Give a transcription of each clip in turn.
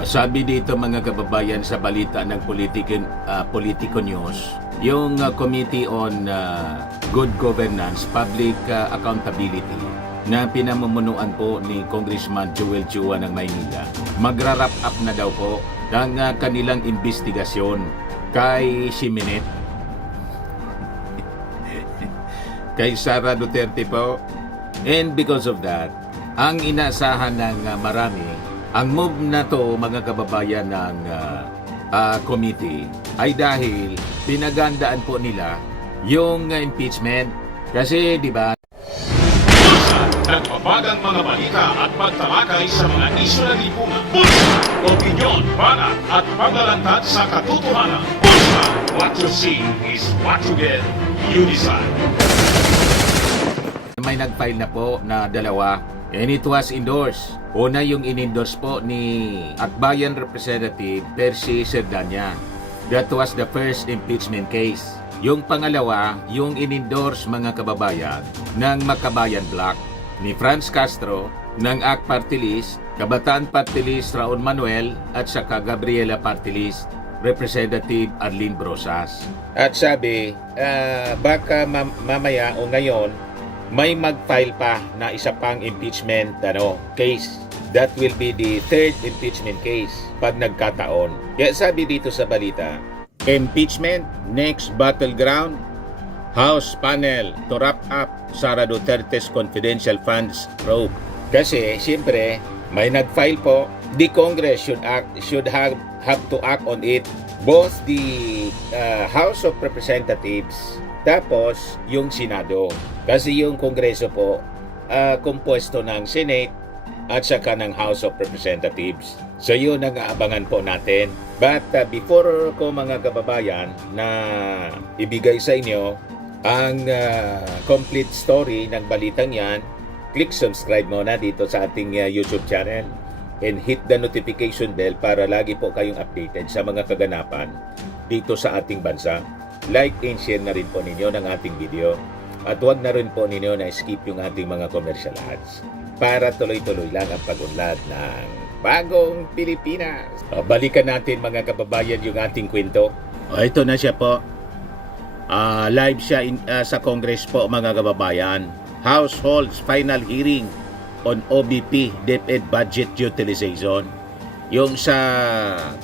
Sabi dito mga kababayan sa balita ng Politico News, yung Committee on Good Governance, Public Accountability na pinamumunuan po ni Congressman Joel Chua ng Maynila, magra-wrap up na daw po ng kanilang investigasyon kay Simenet, kay Sara Duterte po. And because of that, ang inaasahan ng marami, ang move na to mga kababayan ng committee ay dahil pinagandaan po nila yung impeachment. Kasi di ba, nagbabagang mga balita at pagtalakay sa mga isyu ng lipunan. Pulsa, opinyon, banat at paglalantad sa katotohanan. Pulsa, what you see is what you get. You decide. may nag-file na po na dalawa and it was endorsed. Una yung in-endorse po ni Akbayan Representative Percy Serdanya. That was the first impeachment case. Yung pangalawa, yung in-endorse mga kababayan ng Makabayan Bloc ni Franz Castro ng AK Party List, Kabataan Party List Raon Manuel at saka Gabriela Party List Representative Arlene Brosas. At sabi, baka mamaya o ngayon may mag-file pa na isa pang impeachment case. That will be the third impeachment case pag nagkataon. Kaya sabi dito sa balita, impeachment, next battleground, House panel to wrap up Sara Duterte's confidential funds probe. Kasi siyempre may nag-file po, the Congress should have to act on it. Both the House of Representatives tapos yung Senado. Kasi yung Kongreso po kompuesto ng Senate at saka ng House of Representatives. So yun ang aabangan po natin. But before ko mga kababayan na ibigay sa inyo ang complete story ng balitang yan, click subscribe muna dito sa ating YouTube channel and hit the notification bell para lagi po kayong updated sa mga kaganapan dito sa ating bansa. Like and share na rin po ninyo ng ating video. At huwag na rin po ninyo na skip yung ating mga commercial ads para tuloy-tuloy lang ang pag-unlad ng bagong Pilipinas. Balikan natin mga kababayan yung ating kwento. Ito na siya po. Live siya sa Congress po mga kababayan. House holds final hearing on OBP DepEd budget utilization. Yung sa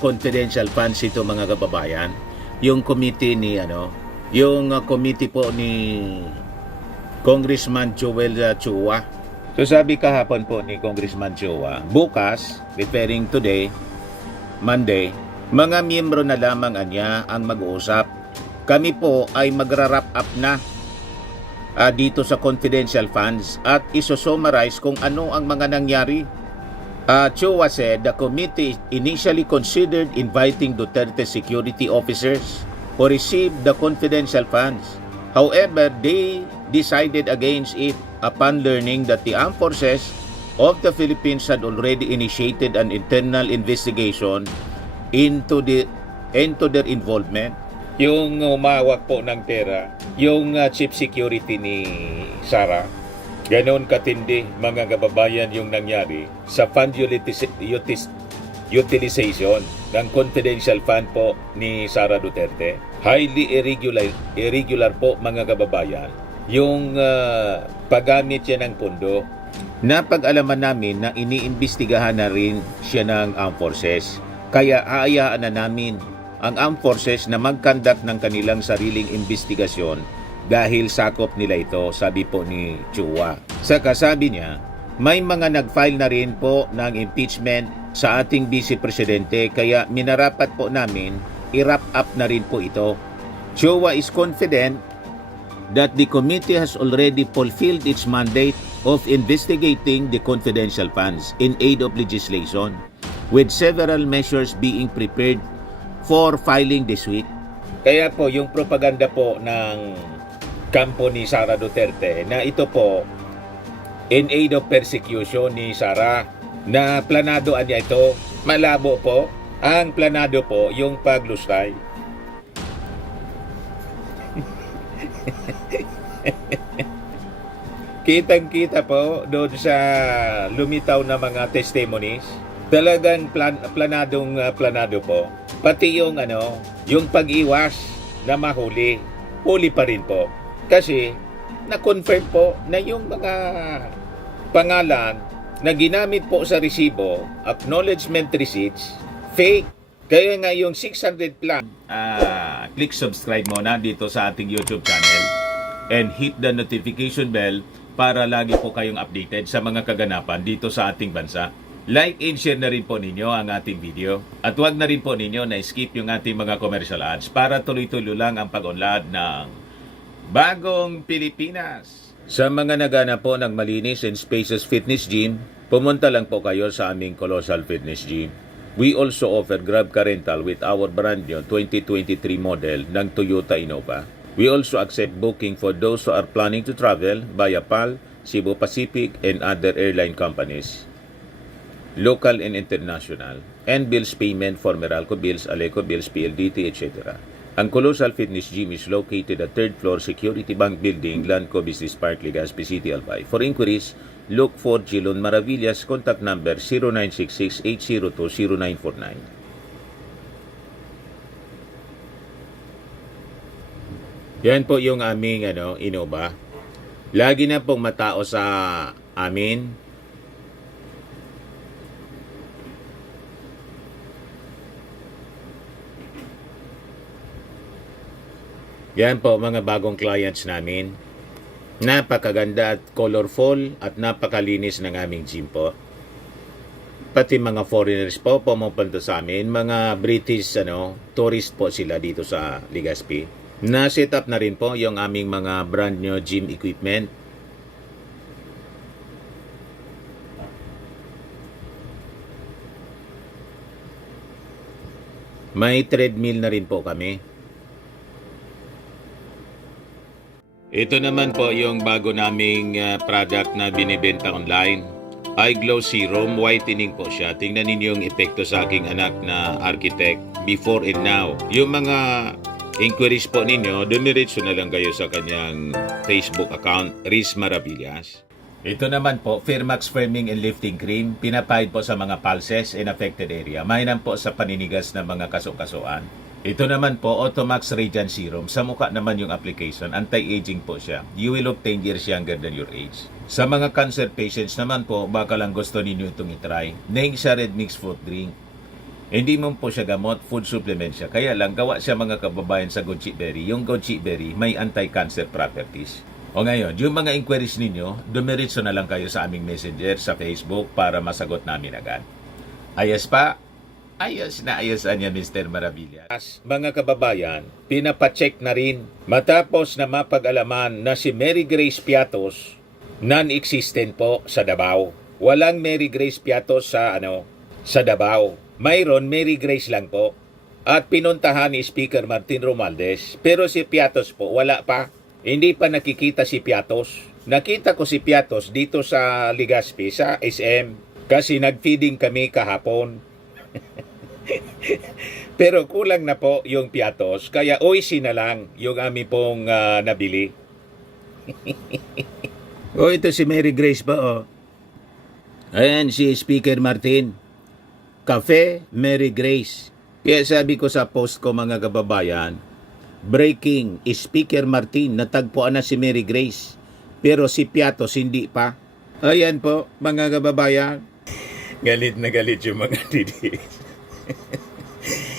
confidential funds ito mga kababayan. Yung committee ni yung committee po ni Congressman Joel Chua. So sabi kahapon po ni Congressman Chua, bukas, referring today, Monday, mga miyembro na lamang anya ang mag-uusap. Kami po ay magra-wrap up na dito sa confidential funds at iso-summarize kung ano ang mga nangyari. Chua said the committee initially considered inviting Duterte security officers who received the confidential funds. However, they decided against it upon learning that the armed forces of the Philippines had already initiated an internal investigation into their involvement. Yung umawak po ng pera, yung chief security ni Sara, ganon katindi mga kababayan yung nangyari sa fund utilization ng confidential fund po ni Sara Duterte. Highly irregular po mga kababayan yung paggamit niya ng pondo. Napag-alaman namin na iniimbestigahan na rin siya ng armed forces. Kaya aayaan na namin ang armed forces na mag-conduct ng kanilang sariling investigasyon dahil sakop nila ito, sabi po ni Chua. Sa kasabi niya, may mga nag-file na rin po ng impeachment sa ating Vice Presidente kaya minarapat po namin i-wrap up na rin po ito. Chua is confident that the committee has already fulfilled its mandate of investigating the confidential funds in aid of legislation, with several measures being prepared for filing this week. Kaya po yung propaganda po ng kampo ni Sara Duterte na ito po in aid of persecution ni Sara, na planadoan niya ito, malabo po. Ang planado po yung paglustay. Kitang-kita po doon sa lumitaw na mga testimonies Talagang planado po. Pati yung yung pag-iwas na mahuli, huli pa rin po. Kasi na-confirm po na yung mga pangalan na ginamit po sa resibo, acknowledgement receipts, fake. Kaya nga yung 600 plus. Click subscribe muna dito sa ating YouTube channel and hit the notification bell para lagi po kayong updated sa mga kaganapan dito sa ating bansa. Like and share na rin po ninyo ang ating video. At huwag na rin po ninyo na skip yung ating mga commercial ads para tuloy-tuloy lang ang pag-unlad ng Bagong Pilipinas. Sa mga nagana po ng malinis and spacious fitness gym, pumunta lang po kayo sa aming Colossal Fitness Gym. We also offer Grab Car Rental with our brand new 2023 model ng Toyota Innova. We also accept booking for those who are planning to travel via PAL, Cebu Pacific, and other airline companies, local and international, and bills payment for Meralco Bills, Aleco Bills, PLDT, etc. Ang Colossal Fitness Gym is located at 3rd floor Security Bank Building, Lanco Business Park, Legazpi City, Albay. For inquiries, look for Gilon Maravillas, contact number 0966-802-0949. Yan po yung aming Innova. Lagi na pong matao sa amin. Yan po mga bagong clients namin. Napakaganda at colorful at napakalinis ng aming gym po. Pati mga foreigners po pumupunta sa amin, mga British tourist po sila dito sa Legazpi. Na-set up na rin po yung aming mga brand new gym equipment. May treadmill na rin po kami. Ito naman po yung bago naming product na binibenta online. Eye Glow Serum, whitening po siya. Tingnan ninyo yung epekto sa aking anak na architect before and now. Yung mga inquiries po ninyo, dumiretso na lang kayo sa kanyang Facebook account, Riz Maravillas. Ito naman po, Firmax Firming and Lifting Cream, pinapahid po sa mga pulses in affected area. Mainam po sa paninigas ng mga kasukasuan. Ito naman po, Automax Radiant Serum. Sa mukha naman yung application, anti-aging po siya. You will look 10 years younger than your age. Sa mga cancer patients naman po, baka lang gusto ninyo itong itry. Neng siya red mixed fruit drink. Hindi mo po siya gamot, food supplement siya. Kaya lang, gawa siya mga kababayan sa goji berry. Yung goji berry may anti-cancer properties. O ngayon, yung mga inquiries ninyo, dumiretso na lang kayo sa aming messenger sa Facebook para masagot namin agad. Ayos pa? Ayos na ayosan niya, Mr. Maravillas. Mga kababayan, pinapacheck na rin matapos na mapag-alaman na si Mary Grace Piatos non-existent po sa Davao. Walang Mary Grace Piatos sa Davao. Mayroon Mary Grace lang po. At pinuntahan ni Speaker Martin Romualdez. Pero si Piatos po, wala pa. Hindi pa nakikita si Piatos. Nakita ko si Piatos dito sa Legazpi, sa SM. Kasi nag-feeding kami kahapon. Pero kulang na po yung Piatos. Kaya oisi na lang yung amin pong nabili. Ito si Mary Grace pa Ayan si Speaker Martin. Cafe Mary Grace. Kaya sabi ko sa post ko mga kababayan, breaking, Speaker Martin, natagpuan na si Mary Grace. Pero si Piatos hindi pa. Ayan po mga kababayan. Galit na galit yung mga DDS.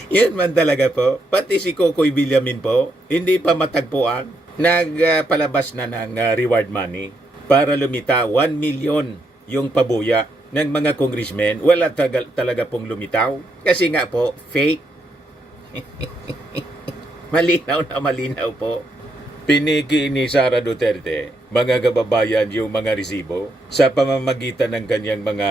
Yan man talaga po. Pati si Kokoy Villamin po, hindi pa matagpuan. Nagpalabas na ng reward money para lumita 1 million yung pabuya ng mga congressmen. Wala talaga pong lumitaw. Kasi nga po, fake. Malinaw na malinaw po. Piniki ni Sara Duterte, mga kababayan, yung mga resibo sa pamamagitan ng kanyang mga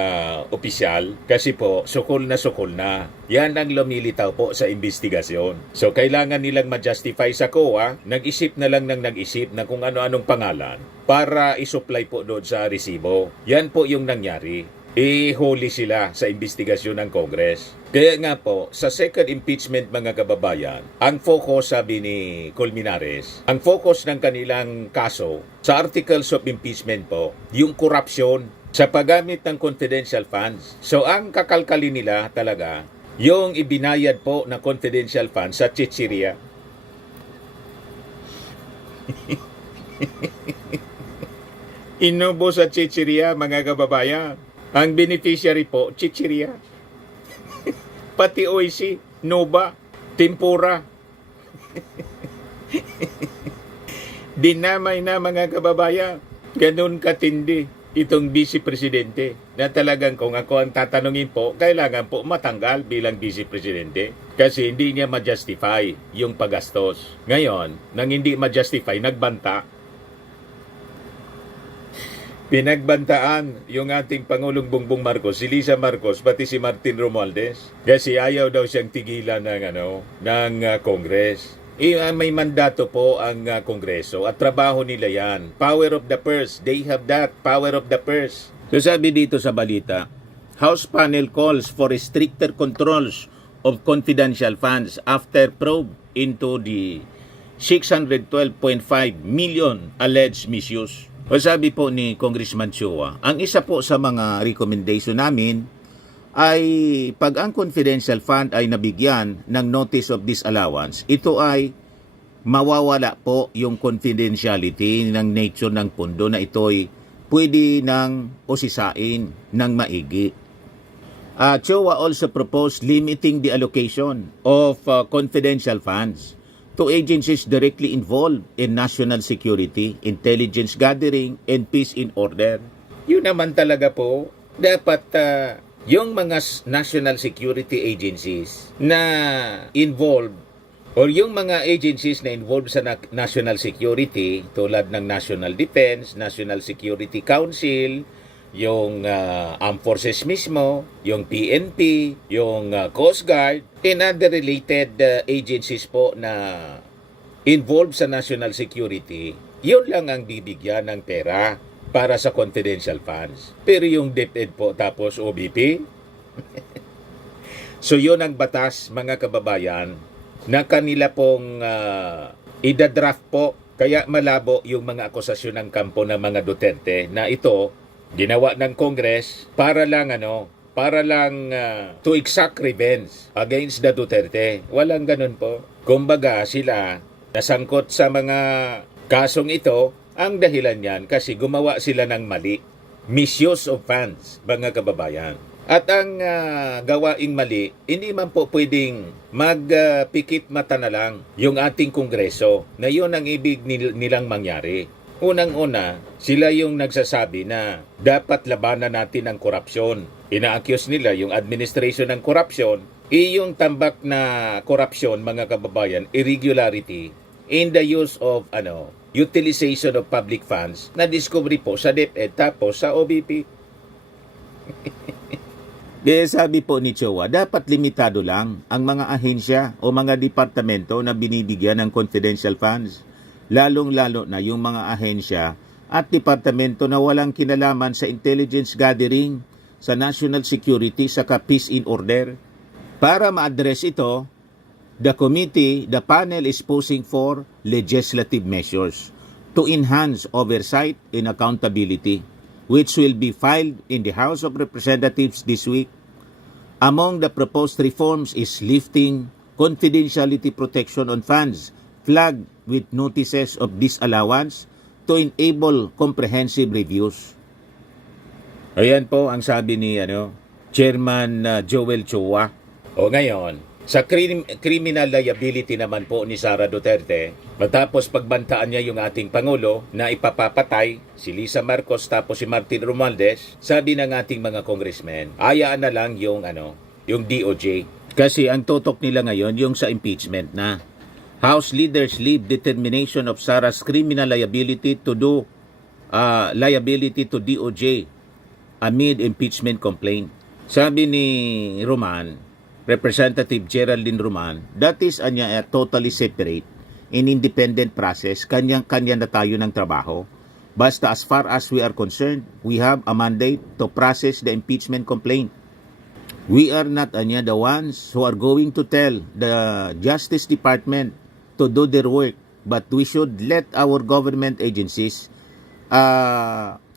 opisyal kasi po, sukol na. Yan ang lumilitaw po sa investigasyon. So, kailangan nilang ma-justify sa COA, nag-isip na lang ng nag-isip na kung ano-anong pangalan para isupply po doon sa resibo. Yan po yung nangyari. Ihuli sila sa investigasyon ng Congress. Kaya nga po, sa second impeachment mga kababayan, ang focus, sabi ni Colmenares, ang focus ng kanilang kaso sa articles of impeachment po, yung corruption sa paggamit ng confidential funds. So ang kakalkali nila talaga, yung ibinayad po na confidential funds sa chichirya. Inubo sa chichirya, mga kababayan. Ang beneficiary po, chichirya. Pati oishi, Nova, tempura. Dinamay na, mga kababayan. Ganun katindi itong vice presidente na talagang kung ako ang tatanungin po, kailangan po matanggal bilang vice presidente kasi hindi niya ma-justify yung paggastos. Ngayon, nang hindi ma-justify, nagbanta. Pinagbantaan yung ating Pangulong Bongbong Marcos, si Lisa Marcos, pati si Martin Romualdez kasi ayaw daw siyang tigilan ng Congress. May mandato po ang Kongreso at trabaho nila yan. Power of the purse. They have that. Power of the purse. So sabi dito sa balita, House panel calls for stricter controls of confidential funds after probe into the 612.5 million alleged misuse. O sabi po ni Congressman Chua, ang isa po sa mga recommendation namin ay pag ang confidential fund ay nabigyan ng notice of disallowance, ito ay mawawala po yung confidentiality ng nature ng pondo na ito'y pwede nang usisain ng maigi. Chua also proposed limiting the allocation of confidential funds to agencies directly involved in national security, intelligence gathering, and peace in order. Yun naman talaga po, dapat yung mga national security agencies na involved or yung mga agencies na involved sa national security tulad ng National Defense, National Security Council, yung Armed Forces mismo, yung PNP, yung Coast Guard, and other related agencies po na involved sa national security, yun lang ang bibigyan ng pera para sa confidential funds. Pero yung DepEd po tapos OBP, so yun ang batas, mga kababayan, na kanila pong idadraft po. Kaya malabo yung mga akusasyon ng kampo ng mga Duterte na ito ginawa ng Congress para lang to exact revenge against the Duterte. Walang ganun po. Kumbaga sila nasangkot sa mga kasong ito. Ang dahilan yan kasi gumawa sila ng mali. Misuse of funds, mga kababayan. At ang gawaing mali, hindi man po pwedeng magpikit mata na lang yung ating Kongreso na yun ang ibig nilang mangyari. Unang-una, sila yung nagsasabi na dapat labanan natin ang korupsyon. Ina-accuse nila yung administration ng korupsyon. Yung tambak na korupsyon, mga kababayan, irregularity in the use of utilization of public funds na discovery po sa DepEd tapos sa OBP. Kaya sabi po ni Chua, dapat limitado lang ang mga ahensya o mga departamento na binibigyan ng confidential funds. Lalong-lalo na yung mga ahensya at departamento na walang kinalaman sa intelligence gathering, sa national security, sa peace in order. Para ma-address ito, the panel is pushing for legislative measures to enhance oversight and accountability, which will be filed in the House of Representatives this week. Among the proposed reforms is lifting confidentiality protection on funds flagged with notices of disallowance to enable comprehensive reviews. Ayan po ang sabi ni Chairman Joel Chua. O ngayon, sa criminal liability naman po ni Sara Duterte, matapos pagbantaan niya yung ating Pangulo na ipapapatay si Lisa Marcos tapos si Martin Romualdez, sabi ng ating mga congressmen, hayaan na lang yung DOJ. Kasi ang tutok nila ngayon yung sa impeachment na. House leaders leave determination of Sara's criminal liability to DOJ amid impeachment complaint. Sabi ni Representative Geraldine Roman, that is a totally separate and independent process. Kanya-kanya na tayo ng trabaho. Basta as far as we are concerned, we have a mandate to process the impeachment complaint. We are not the ones who are going to tell the Justice Department to do their work, but we should let our government agencies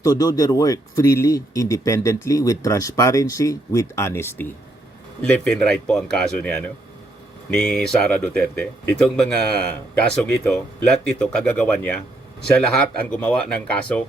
to do their work freely, independently, with transparency, with honesty. Left and right po ang kaso niya, no? Ni Sara Duterte. Itong mga kasong ito, lahat ito kagagawan niya. Siya lahat ang gumawa ng kaso.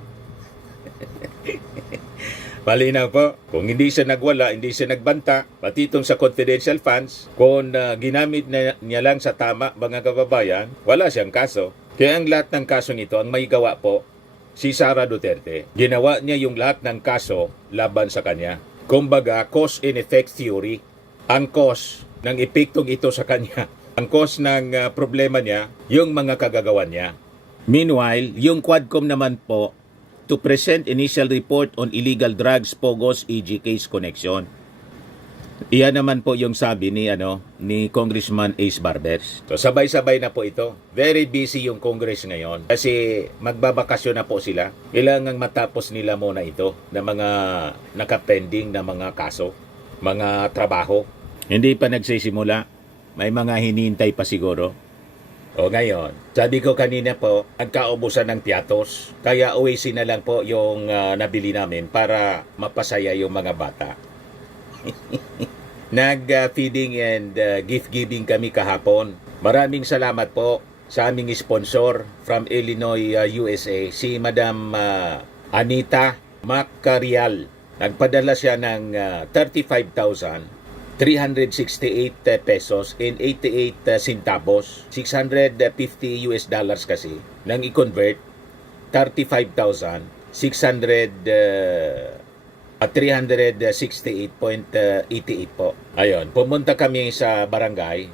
Malinaw po, kung hindi siya nagwala, hindi siya nagbanta, pati itong sa confidential funds, kung ginamit niya lang sa tama, mga kababayan, wala siyang kaso. Kaya ang lahat ng kasong ito, ang may gawa po, si Sara Duterte. Ginawa niya yung lahat ng kaso laban sa kanya. Kumbaga, cause and effect theory. Ang cause ng epektong ito sa kanya, ang cause ng problema niya, yung mga kagagawan niya. Meanwhile, yung Quadcom naman po, to present initial report on illegal drugs, Pogos, EG case connection. Iyan naman po yung sabi ni Congressman Ace Barbers. So sabay-sabay na po ito. Very busy yung Congress ngayon kasi magbabakasyon na po sila. Kailangang matapos nila muna ito na mga nakapending na mga kaso, mga trabaho. Hindi pa nagsisimula. May mga hinihintay pa siguro. O ngayon, sabi ko kanina po, nagkaubusan ng piatos. Kaya OAC na lang po yung nabili namin para mapasaya yung mga bata. Nag-feeding and gift-giving kami kahapon. Maraming salamat po sa aming sponsor from Illinois, USA, si Madam Anita Macarial. Nagpadala siya ng 35,368 pesos and 88 centavos. 650 US dollars kasi. Nang i-convert, 368.88 po. Ayun, pumunta kami sa Barangay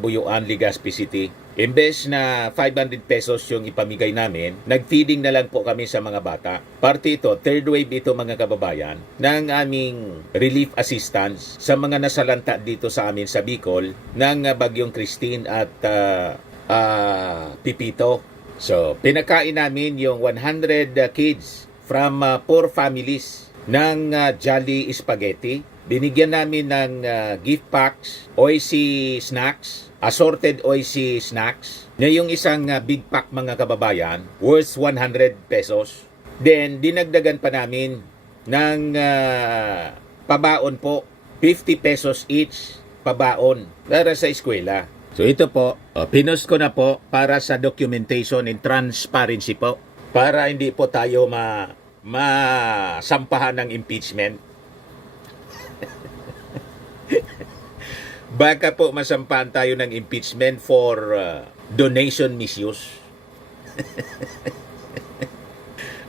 Buyuan, Legazpi City. Imbes na 500 pesos yung ipamigay namin, nag-feeding na lang po kami sa mga bata. Parte ito, third wave ito mga kababayan, ng aming relief assistance sa mga nasalanta dito sa amin sa Bicol ng Bagyong Christine at Pipito. So, pinakain namin yung 100 kids from poor families ng Jolly Spaghetti. Binigyan namin ng gift packs, Oicy snacks, assorted Oicy snacks, na yung isang big pack mga kababayan worth 100 pesos. Then, dinagdagan pa namin ng pabaon po, 50 pesos each pabaon para sa eskwela. So ito po, pinost ko na po para sa documentation and transparency po, para hindi po tayo masampahan ng impeachment. Baka po masampahan tayo ng impeachment for donation misuse.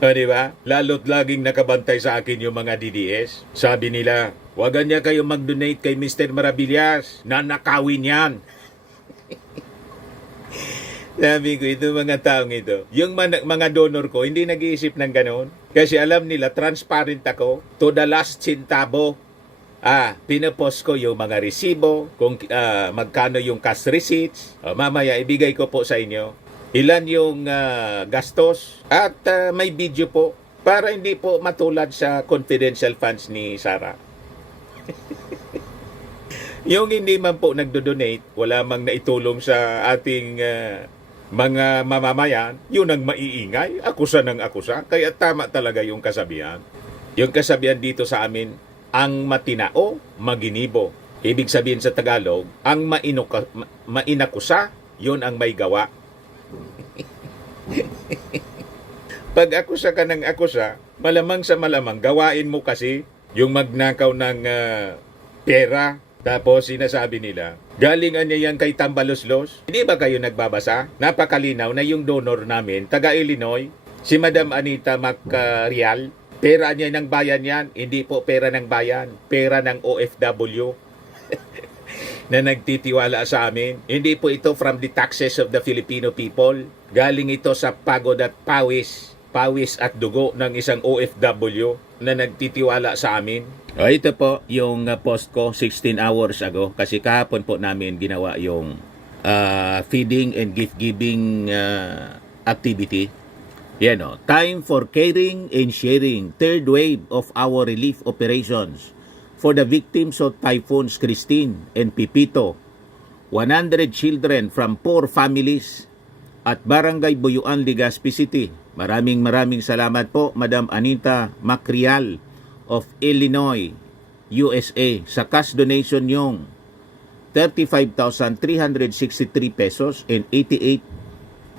O, diba? Lalo't laging nakabantay sa akin yung mga DDS. Sabi nila, wag niya kayo mag-donate kay Mr. Maravillas. Nanakawin yan. Sabi ko, ito mga taong ito, yung mga donor ko, hindi nag-iisip ng ganon. Kasi alam nila, transparent ako to the last centavo. Pinapost ko yung mga resibo, kung magkano yung cash receipts. Mamaya, ibigay ko po sa inyo. Ilan yung gastos at may video po para hindi po matulad sa confidential funds ni Sara. Yung hindi man po nagdo-donate, wala mang naitulong sa ating mga mamamayan, yun ang maiingay, akusa ng akusa. Kaya tama talaga yung kasabihan. Yung kasabihan dito sa amin, ang matinao, maginibo. Ibig sabihin sa Tagalog, ang mainakusa, yun ang may gawa. Pag akusa ka ng akusa, malamang sa malamang, gawain mo kasi yung magnakaw ng pera. Tapos sinasabi nila, galingan niya yan kay Tambaloslos. Hindi ba kayo nagbabasa? Napakalinaw na yung donor namin, taga Illinois, si Madam Anita Macarial. Pera niya ng bayan yan, hindi po pera ng bayan, pera ng OFW na nagtitiwala sa amin. Hindi po ito from the taxes of the Filipino people. Galing ito sa pagod at pawis at dugo ng isang OFW na nagtitiwala sa amin. Ito po yung post ko 16 hours ago kasi kahapon po namin ginawa yung feeding and gift-giving activity. Yan o, time for caring and sharing, third wave of our relief operations for the victims of Typhoons Christine and Pipito. 100 children from poor families at Barangay Buyuan, Legazpi City Maraming salamat po, Madam Anita Macrial of Illinois, USA, sa cash donation yung 35,363 pesos and 88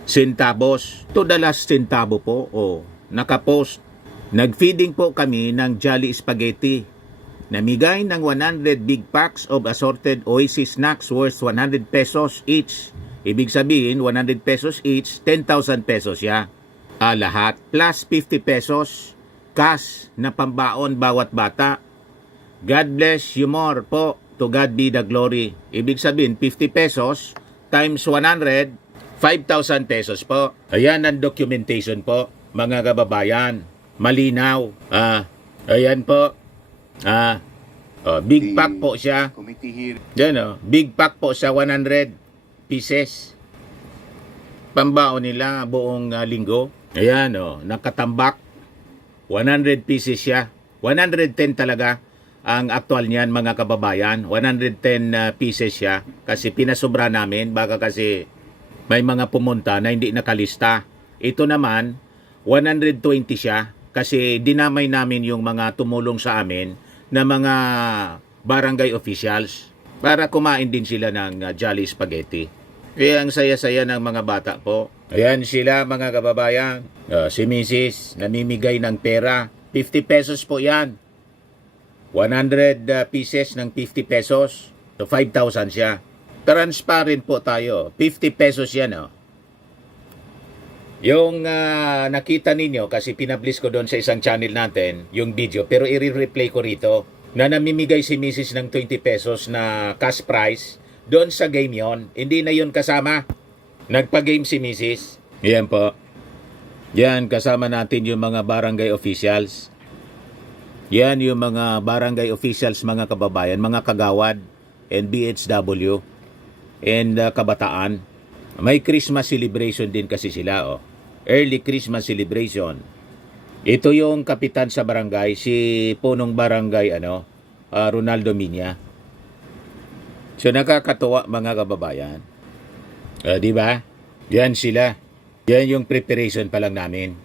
centavos. To the last centavo po, nakapost. Nagfeeding po kami ng Jolly Spaghetti. Namigay ng 100 big packs of assorted Oasis snacks worth 100 pesos each. Ibig sabihin, 100 pesos each, 10,000 pesos ya. Lahat. Plus 50 pesos cash na pambaon bawat bata. God bless you more po. To God be the glory. Ibig sabihin, 50 pesos times 100, 5,000 pesos po. Ayan ang documentation po, mga kababayan. Malinaw. Ayan po. Big pack po siya. Yan big pack po siya, 100 pieces. Pambaon nila buong linggo. Ayan nakatambak. 100 pieces siya. 110 talaga ang aktual niyan, mga kababayan. 110 pieces siya kasi pinasobra namin, baka kasi may mga pumunta na hindi nakalista. Ito naman 120 siya kasi dinamay namin yung mga tumulong sa amin na mga barangay officials para kumain din sila ng Jolly Spaghetti. Kaya ang saya-saya ng mga bata po. Ayan sila, mga kababayan. Si Mrs. namimigay ng pera. 50 pesos po yan. 100 pieces ng 50 pesos. So 5,000 siya. Transparent po tayo. 50 pesos yan. Yung nakita ninyo, kasi pinablis ko doon sa isang channel natin, yung video, pero i-replay ko rito, na namimigay si Mrs. ng 20 pesos na cash prize, doon sa game yon. Hindi na yon kasama. Nagpa-game si Mrs. Yan po. Yan, kasama natin yung mga barangay officials. Yan yung mga barangay officials, mga kababayan, mga kagawad, and BHW, and kabataan. May Christmas celebration din kasi sila. Early Christmas celebration. Ito yung kapitan sa barangay, si punong barangay, Ronaldo Minya. So nakakatuwa, mga kababayan. Di ba? Yan sila. Yan yung preparation pa lang namin.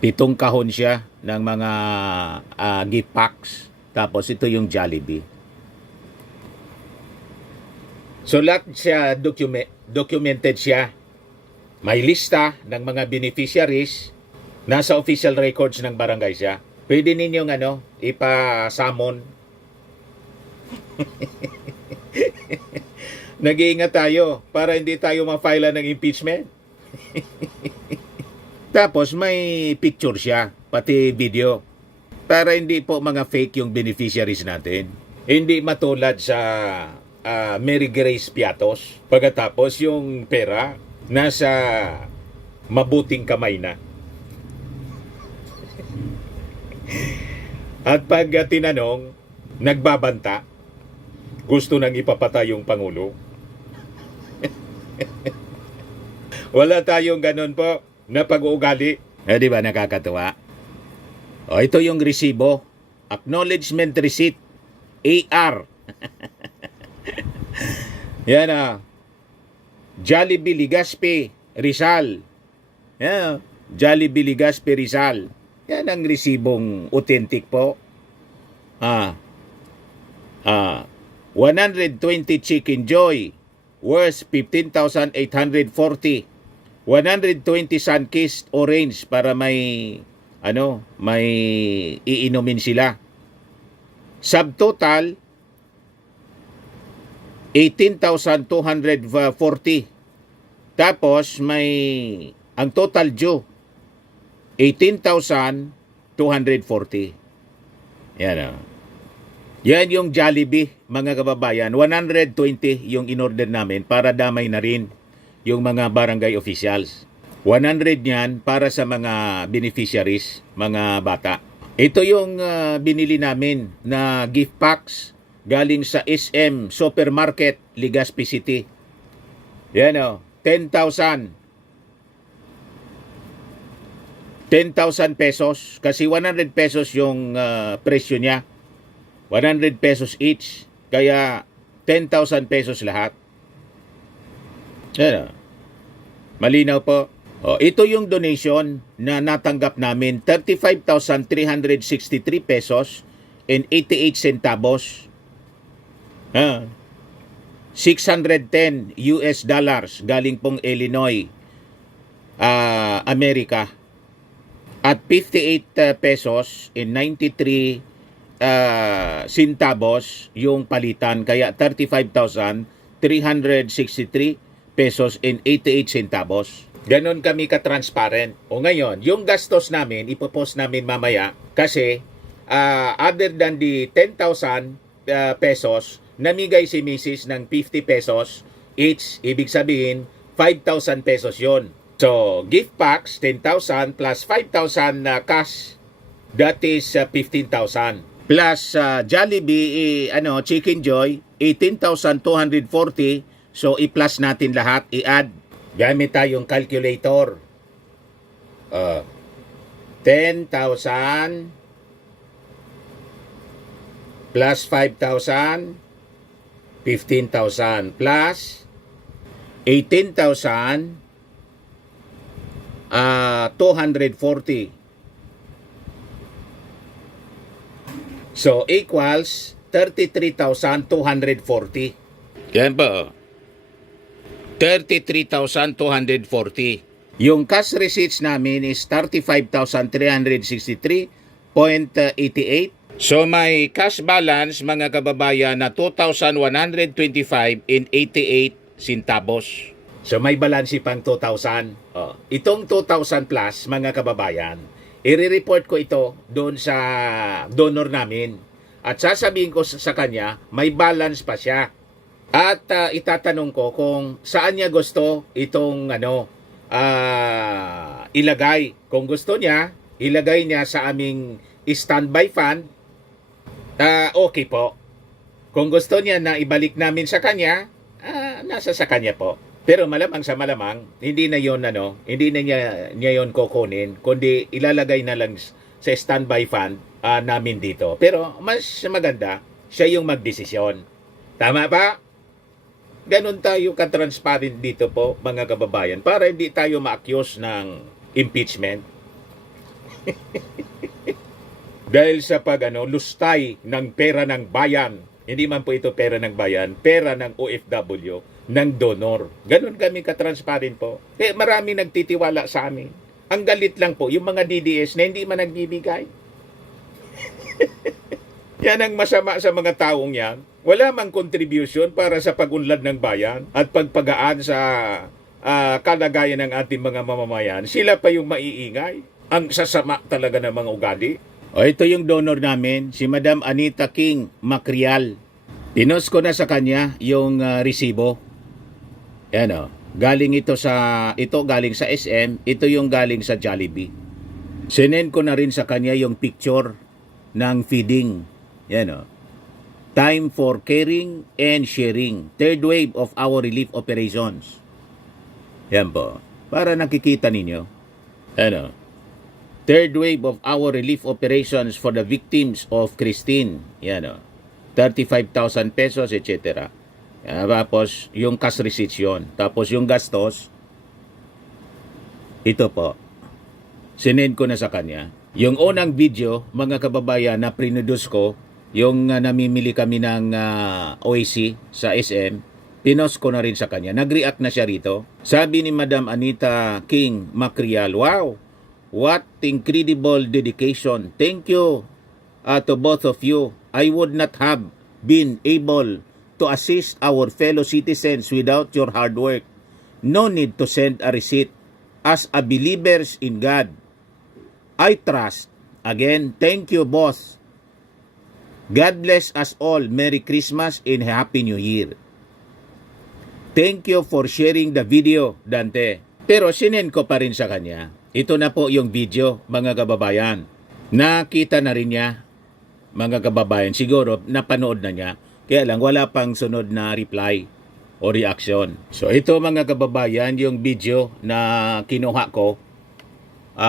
7 kahon siya ng mga gift packs. Tapos ito yung Jollibee. So lahat siya documented siya. May lista ng mga beneficiaries. Nasa official records ng barangay siya. Pwede ninyong ipa-summon. Nag-iingat tayo para hindi tayo ma-file ng impeachment. Tapos may picture siya, pati video. Para hindi po mga fake yung beneficiaries natin. Hindi matulad sa Mary Grace Piatos. Pagkatapos yung pera nasa mabuting kamay na. At pag tinanong, nagbabanta, gusto nang ipapatay yung Pangulo. Wala tayong ganun po na pag-uugali. Di ba nakakatuwa? Ito yung resibo. Acknowledgement receipt. AR. Yan Jollibee Legazpi Rizal. Yan Jollibee Legazpi Rizal. Yan ang resibong authentic po. 120 Chicken Joy worth 15,840. 120 sun-kissed orange para may iinumin sila. Subtotal 18,240. Tapos may ang total due 18,240. Yan Yan yung Jollibee, mga kababayan. 120 yung in-order namin para damay na rin yung mga barangay officials. 100 yan para sa mga beneficiaries, mga bata. Ito yung binili namin na gift packs galing sa SM Supermarket, Legazpi City. Yan 10,000 pesos. Kasi 100 pesos yung presyo niya. 100 pesos each. Kaya 10,000 pesos lahat. Yan Malinaw po. Ito yung donation na natanggap namin, 35,363 pesos and 88 centavos. 610 US dollars galing pong Illinois, Amerika. At 58 pesos and 93 centavos yung palitan. Kaya 35,363 pesos and 88 centavos. Ganon kami ka-transparent. O ngayon, yung gastos namin, ipopost namin mamaya kasi other than the 10,000 pesos, namigay si Mrs. ng 50 pesos each. Ibig sabihin, 5,000 pesos yon. So, gift packs, 10,000 plus 5,000 cash, that is 15,000. Plus Jollibee, Chicken Joy, 18,240. So, i-plus natin lahat, i-add. Gamit tayong calculator. 10,000 plus 5,000, 15,000 plus 18,240. So, equals 33,240. Yan ba? 33,240. Yung cash receipts namin is 35,363.88. So may cash balance mga kababayan na 2,125.88 centavos. So may balansi pang 2,000. Itong 2,000 plus mga kababayan, i-report ko ito doon sa donor namin. At sasabihin ko sa kanya, may balance pa siya. At itatanong ko kung saan niya gusto itong ilagay. Kung gusto niya, ilagay niya sa aming standby fund, okay po. Kung gusto niya na ibalik namin sa kanya, nasa sa kanya po. Pero malamang sa malamang, hindi na yon hindi na niya yon kukunin, kundi ilalagay na lang sa standby fund namin dito. Pero mas maganda, siya yung magdesisyon. Tama ba? Ganon tayo ka-transparent dito po, mga kababayan, para hindi tayo ma-accuse ng impeachment. Dahil sa lustay ng pera ng bayan, hindi man po ito pera ng bayan, pera ng OFW, ng donor. Ganon kami ka-transparent po. Marami nagtitiwala sa amin. Ang galit lang po, yung mga DDS na hindi man nagbibigay. Yan ang masama sa mga taong yan. Wala mang contribution para sa pag-unlad ng bayan at pagpagaan sa kalagayan ng ating mga mamamayan. Sila pa yung maiingay. Ang sasama talaga ng mga ugali. Ito yung donor namin, si Madam Anita King Macrial. Pinost ko na sa kanya yung resibo. Yan galing ito galing sa SM, ito yung galing sa Jollibee. Sinend ko na rin sa kanya yung picture ng feeding. Yan Time for caring and sharing. Third wave of our relief operations. Yan po. Para nakikita ninyo. Third wave of our relief operations for the victims of Christine. Yan 35,000 pesos, etc. Tapos, yung cash receipts yun. Tapos, yung gastos, ito po. Sinend ko na sa kanya. Yung unang video, mga kababayan, na prinuduce ko, yung namimili kami ng OAC sa SM, pinost ko na rin sa kanya. Nag-react na siya rito. Sabi ni Madam Anita King Macrial, wow, what incredible dedication. Thank you to both of you. I would not have been able to assist our fellow citizens without your hard work. No need to send a receipt. As a believers in God, I trust. Again, thank you both. God bless us all. Merry Christmas and Happy New Year. Thank you for sharing the video, Dante. Pero sinend ko pa rin sa kanya. Ito na po yung video, mga kababayan. Nakita na rin niya, mga kababayan. Siguro, napanood na niya. Kaya lang, wala pang sunod na reply o reaction. So, ito mga kababayan, yung video na kinuha ko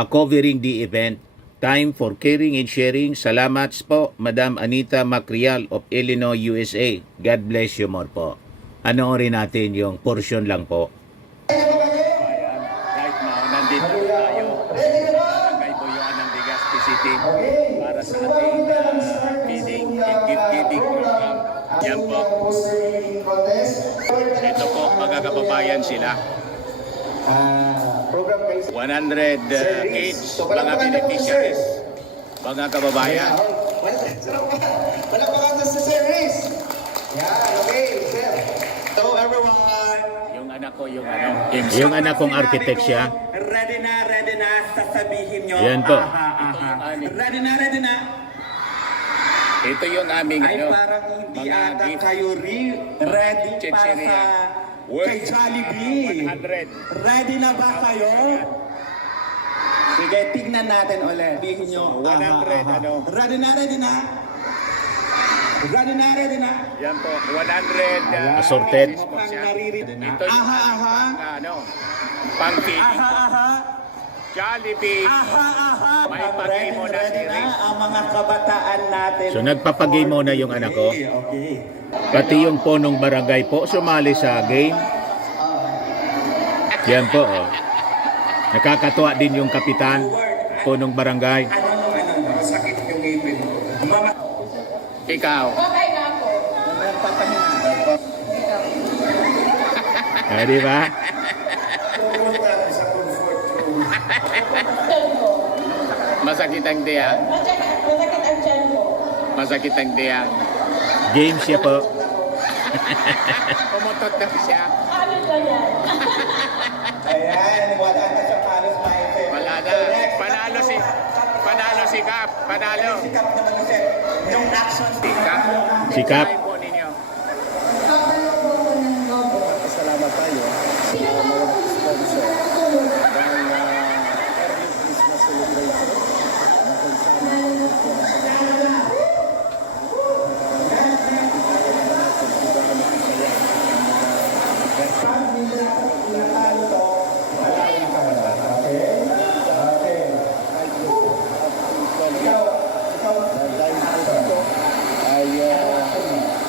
covering the event. Time for caring and sharing. Salamat po, Madam Anita Macrial of Illinois, USA. God bless you more po. Anoorin natin yung portion lang po. Right now, kababayan sila. Program kayo 100 kids, So, mga palakpakan na po, beneficiaries, sir. mga kababayan. Palakpakan sa Sir Riz. Yan, okay, sir. So everyone. Yung anak ko, yung anak kong architect siya. Ready na, sasabihin nyo. Yan po. Ready na. Ito yung aming Ay parang hindi mga ata gift. kayo ready para Chicheria. sa kay Jollibee. 100. Ready na ba kayo? Sige, tignan natin ulit. Sabihin nyo. 100, ano? Ready na. Ready na. Yan po, 100 Assorted. Pang naririnig. Ito yung Aha. pang feeding po. Aha. Jollibee. May pag-game mo na Ready si Riz. ang mga kabataan natin. So, nagpapagame muna yung anak ko. Okay. Pati yung punong barangay po sumali sa game. Yan po, oh. Nakakatuwa din yung kapitan, punong barangay. Masakit yung ngipin ko. Ikaw. Okay na ako. Di ba? Tiyan ko. Masakit ang diyan. Masakit ang tiyan ko. Masakit ang diyan. Game siya po. Umutot na siya. Ano ba yan? Ayan, wala na sa palos maite. Wala na. Panalo si Kap. Panalo. Sikap naman kasi yung actions Kap. Sikap. Ay po ninyo. Kakalo po ako ng lobo. Salamat tayo. Sino ba ako Sponsor. tulong? Dahil early Christmas celebration. Na kung saan dahil po dito ay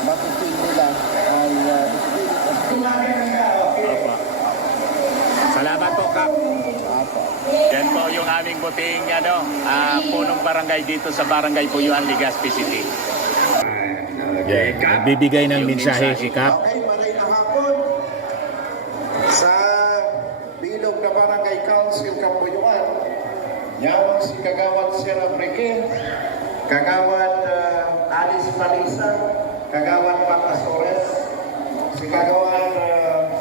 matutuloy nila ang Salamat po, Kap. Yan po yung aming buting punong barangay dito sa Barangay Puyuan, Legazpi City. Yan. Nagbibigay ng mensahe si Kap. Okay, maray na hapon sa bilog na Barangay Council Kapuyuan. Yawang si Kagawad Sir Abrique, Kagawad Alice Palisa, Kagawad Pat Asores, si Kagawad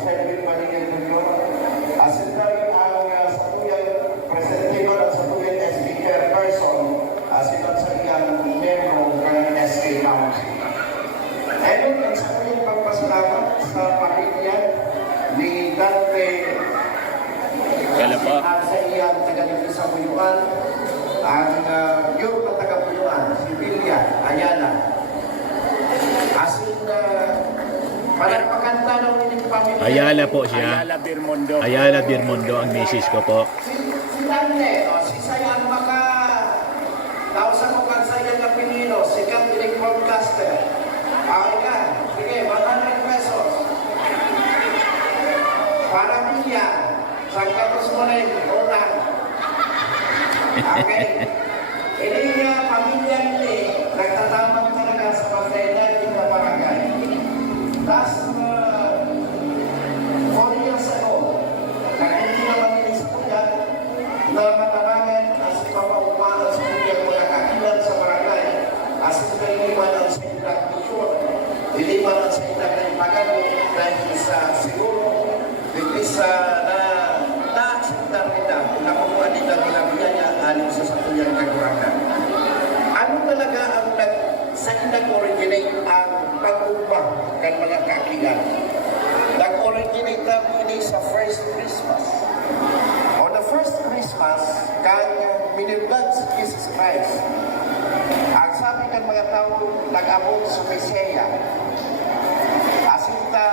Selvin Maningil Jr., asin na rin ang satuyang presentido ng satuyang SK person, asin ang satuyang membro ng SK Council. Ayun, ang satuyang pagpasalamat sa pamilya ni Dante Kala po. sa iyang taga-dito sa Puyuan, ang yung na taga-Puyuan, si Bilya Ayala. Asin parang pakanta ng inyong pamilya. Ayala po siya. Ayala Birmondo. Ayala Birmondo ang misis ko po. Si Dante, si Sayan Maka, nausan mo kan Sayan na Pinino, si Catholic Broadcaster. Okay ka, sige, 100 pesos. Para Bilya, Sangkatos mo rin, utang. Okay. Hindi nga pamilya nila, nagtatamang talaga sa pagkailan yung barangay. Last 4 years ago, nagpunti naman nila sa kuya na matarangan as papaupahan sa kuya mga kakilan sa barangay as ilimanan sa ilang kusyon, ilimanan sa ilang naipagamot dahil sa siguro, hindi sa na-acceptar nila, nakuha nila biyaya alim sa satuyang kagurakan. Ano talaga ang sa nag-originate ang pag-ubang ng mga kakilan? Nag-originate lang ini sa first Christmas. On the first Christmas, kang minilagad si Jesus Christ. Ang sabi ng mga tao, nag-abot sa Mesaya. Asinta,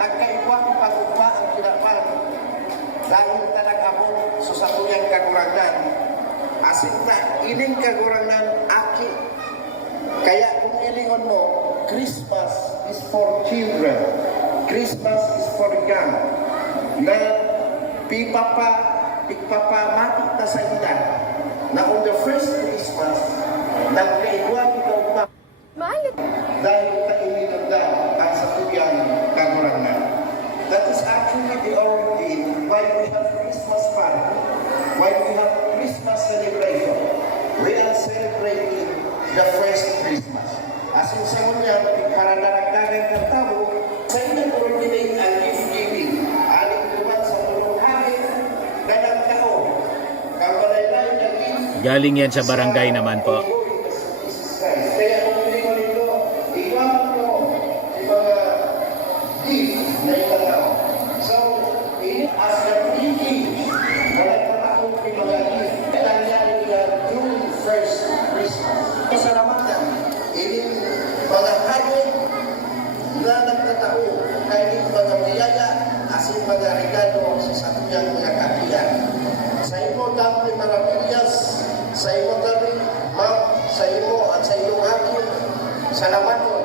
nagkaiwang pag-uba ang kinapan. Dahil na nag-abot sa satuyang kagurangan. Asinta, ining kagurangan aki. Kaya kung ilingon mo, Christmas is for children. Christmas is for young. Na pigpapamatik na sa ila. Na on the first Christmas, nagkaigwan ikaw pa. Dahil kainitanda ang satuyang kagurangan. That is Galing yan sa barangay naman po. Kaya kung hindi mo nito, iwanan mo si mga thief na itatao. So, ini as the thinking na nagtatakot ni mga thief, nangyari nila during first Christmas. Pasalamatan, ini mga hayop na nagtatao kahit mga biyaya as in mga regalo sa satuyang mga kapiyan. Sa imo dati marabilyas, sa imo dati ma'am, sa imo at sa iyong hapon, salamaton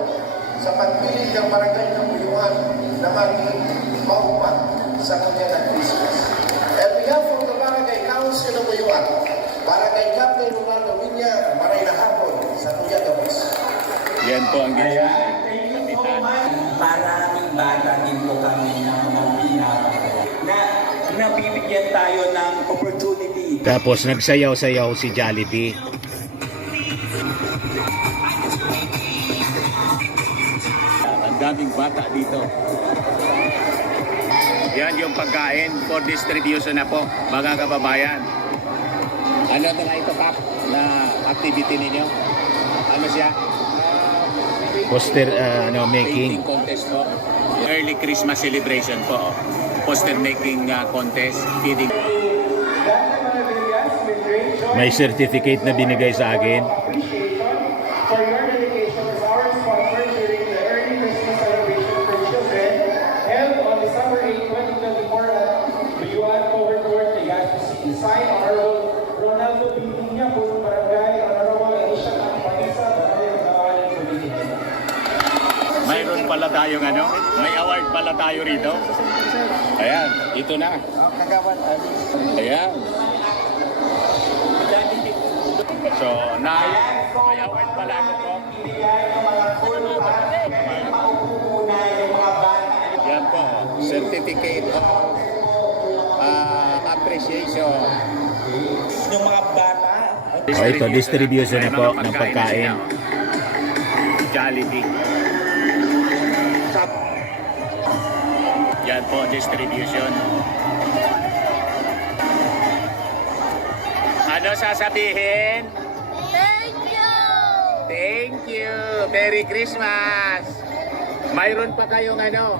sa pagpili ng barangay ng Buyuan na maging maupat sa kanya ng Christmas. On behalf of the Barangay Council ng Buyuan, Barangay Captain Ronaldo Vinya, maray na hapon sa Tuya Gabos. Yan po ang ginawa. Maraming bata din po kami ng mga pinapagawa na nabibigyan tayo ng opportunity. Tapos nagsayaw-sayaw si Jollibee. Ang daming bata dito. Yan yung pagkain for distribution na po, mga kababayan. Ano na ito, Kap, na activity ninyo? Ano siya? Poster Painting making. contest po. Early Christmas celebration po. Poster making contest. Feeding. May certificate na binigay sa akin. For your dedication as our sponsor during the early Christmas celebration for children held on December 8, 2024 at Buyuan Covered Court, Legazpi City. Signed Honorable Ronaldo Piña, Punong Barangay, Honorable Alicia Campanisa, Barangay Gawalan, Cavite. Mayroon pala tayong ano? May award pala tayo rito. Ayan, ito na. Ayan. So, may award pala ako po. Yan po, certificate of appreciation. Yung mga bata, Oh, ito, distribution na May po mga ng pagkain. na sila. Jollibee. Yan po, distribution. Ano sasabihin? Thank you! Thank you! Merry Christmas! Mayroon pa kayong ano?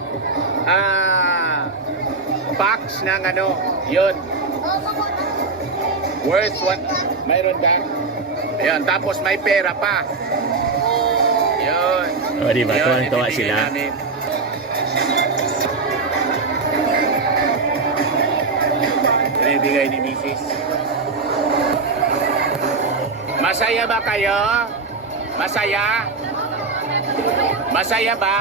Box ng ano? Yun. Worth what? Mayroon ka? Ayan, tapos may pera pa. Yun. O, diba? Yun, Tuwang-tuwa ibibigay sila. namin. Ibibigay ni Mrs. Masaya ba kayo? Masaya? Masaya ba?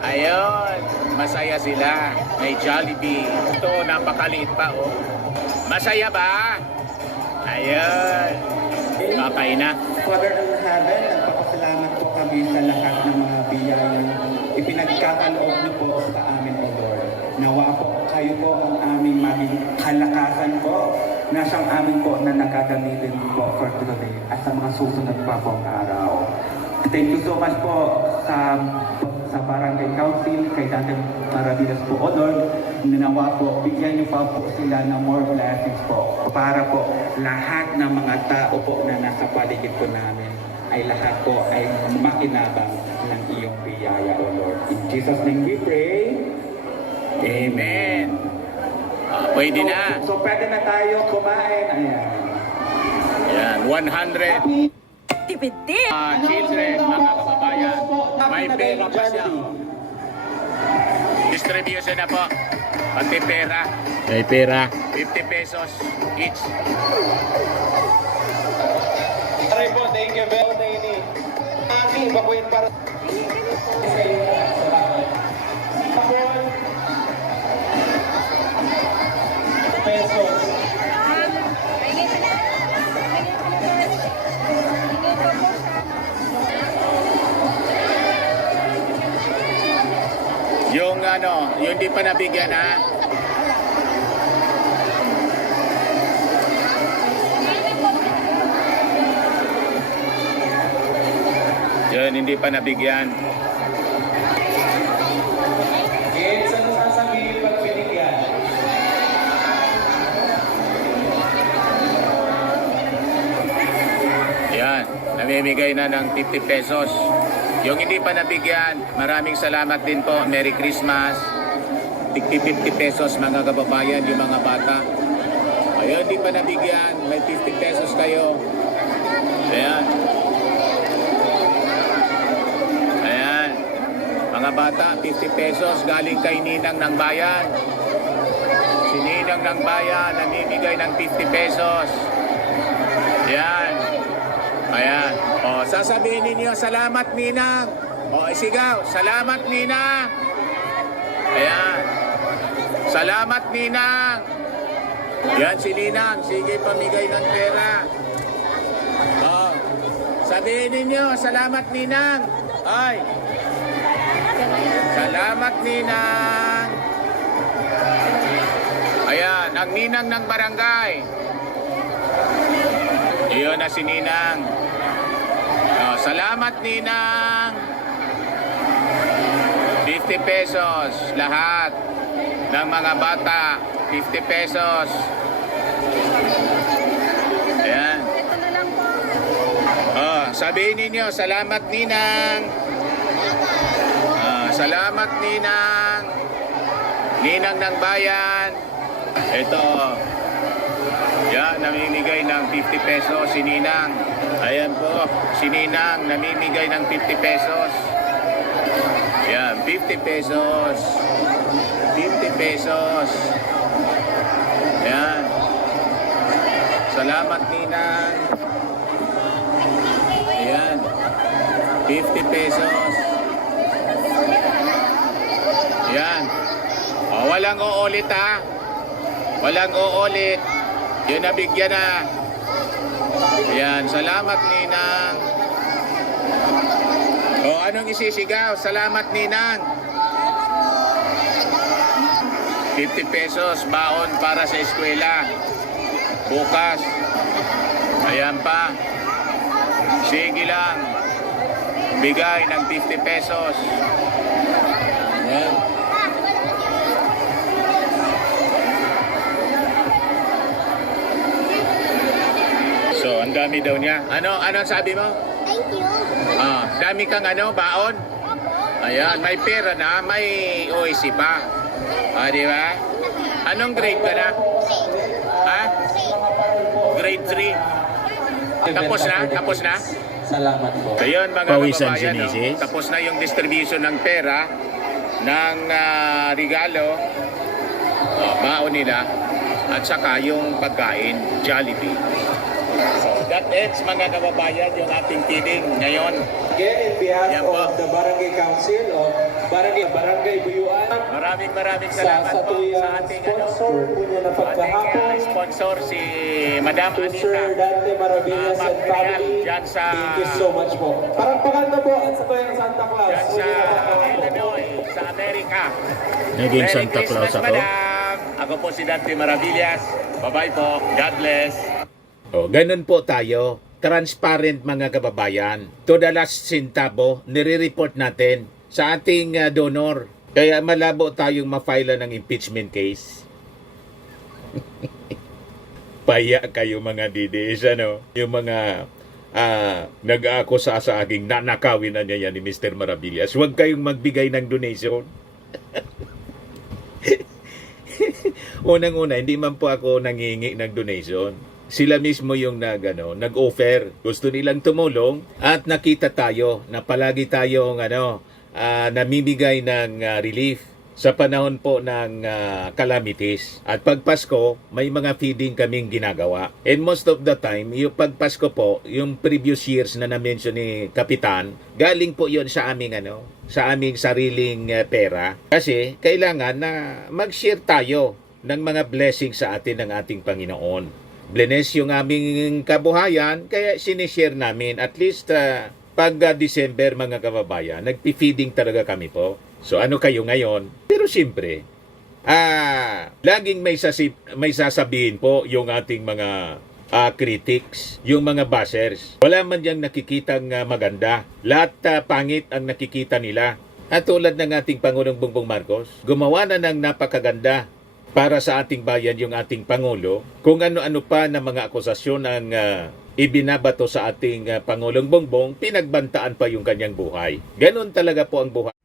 Ayun, masaya sila. May Jollibee. Ito, napakaliit pa, oh. Masaya ba? Ayun. Kakay na. Father in Heaven, nagpapasalamat po kami sa lahat ng mga biyayang ipinagkakaloob niyo po sa amin, O Lord. Nawa po kayo po ang aming maging kalakasan po na siyang amin po na nakagamitin po for today at sa mga susunod pa pong araw. Thank you so much po sa Barangay Council, kay Dante Maravillas po, O Lord, nanawa po, bigyan niyo pa po sila ng more blessings po para po lahat ng mga tao po na nasa paligid po namin ay lahat po ay makinabang ng iyong biyaya, O Lord. In Jesus' name we pray. Amen. Pwede na. So pwede na tayo kumain. Ayan. Yan, 100 children, mga kababayan. May pera pa siya. Distribution na po. Pati pera, May pera. 50 pesos each. Aray po, thank you very much. Aki, bakuyin para sa iyo. Tapos, pesos. Yung ano, yung di pa nabigyan ha. Yun, hindi pa nabigyan. Kids, ano sasabihin pag binigyan? namimigay na ng 50 pesos. Yung hindi pa nabigyan, maraming salamat din po. Merry Christmas. 50 pesos mga kababayan, yung mga bata. Ayun, hindi pa nabigyan, may 50 pesos kayo. Ayan. Ayan. Mga bata, 50 pesos galing kay Ninang ng Bayan. Si Ninang ng Bayan, namimigay ng 50 pesos. Ayan. Ayan. O, sasabihin ninyo, salamat Ninang. O, isigaw, salamat Ninang. Ayan. Salamat Ninang. Yan si Ninang. Sige, pamigay ng pera. O, sabihin ninyo, salamat Ninang. Ay. Salamat Ninang. Ayan, ang Ninang ng barangay. Iyon na si Ninang. O, salamat Ninang. 50 pesos lahat ng mga bata. 50 pesos. Ayan. Oh, sabihin ninyo, salamat Ninang. Salamat Ninang. Ninang ng Bayan. Ito. Yan, namimigay ng 50 pesos si Ninang. Ayan po, si Ninang namimigay ng 50 pesos. Yan, 50 pesos. 50 pesos. Yan. Salamat Ninang. Ayan. 50 pesos. Yan. O, walang uulit ha. Walang uulit. Yun nabigyan na. Yan. Salamat Ninang. O, anong isisigaw? Salamat Ninang. 50 pesos baon para sa eskwela. Bukas. Ayan pa. Sige lang. Bigay ng 50 pesos. Ayan. So, ang dami daw niya. Ano ang sabi mo? Thank you. Dami kang baon? Ayan, may pera na, may OAC pa. Di ba? Anong grade ka na? Ha? Grade 3. Tapos na? Tapos na? Salamat po. Ayun mga Pawisan kababayan, si Mrs. tapos na yung distribution ng pera, ng regalo, baon nila, at saka yung pagkain, Jollibee. So that ends mga kababayan yung ating feeding ngayon. Again, in behalf Yan po. of the Barangay Council of Barangay Buyuan, Maraming sa salamat po tuyang sa ating sponsor po niya na pagkahapon, sponsor si Madam to Sir Anita. Dante Maravillas and family. Dyan sa- Thank you so much po. Parang na po at sa tuyang Santa Claus. Dyan sa Illinois, sa Amerika. Naging Merry Santa Claus Christmas, ako. Madam. Ako po si Dante Maravillas. Bye-bye po. God bless. O, ganun po tayo. Transparent mga kababayan. To the last centavo, nire-report natin sa ating donor. Kaya malabo tayong ma-file ng impeachment case. Paya kayo mga DDS, ano? Yung mga nag-aakusa sa aking nanakawin na niya yan ni Mr. Maravillas. Huwag kayong magbigay ng donation. Unang-una, hindi man po ako nangingi ng donation. Sila mismo yung nag-offer. Gusto nilang tumulong at nakita tayo na palagi tayong namimigay ng relief sa panahon po ng calamities. At pag Pasko, may mga feeding kaming ginagawa. And most of the time, yung pag Pasko po, yung previous years na na-mention ni Kapitan, galing po yon sa aming sa aming sariling pera. Kasi kailangan na mag-share tayo ng mga blessings sa atin ng ating Panginoon. Bless yung aming kabuhayan, kaya sinishare namin. At least pag December mga kababayan, nagpi-feeding talaga kami po. So ano kayo ngayon? Pero siyempre, laging may sasabihin po yung ating mga critics, yung mga bashers. Wala man diyang nakikitang maganda. Lahat pangit ang nakikita nila. At tulad ng ating Pangulong Bongbong Marcos, gumawa na ng napakaganda para sa ating bayan yung ating Pangulo, kung ano-ano pa na mga akusasyon ang ibinabato sa ating Pangulong Bongbong, pinagbantaan pa yung kanyang buhay. Ganon talaga po ang buhay.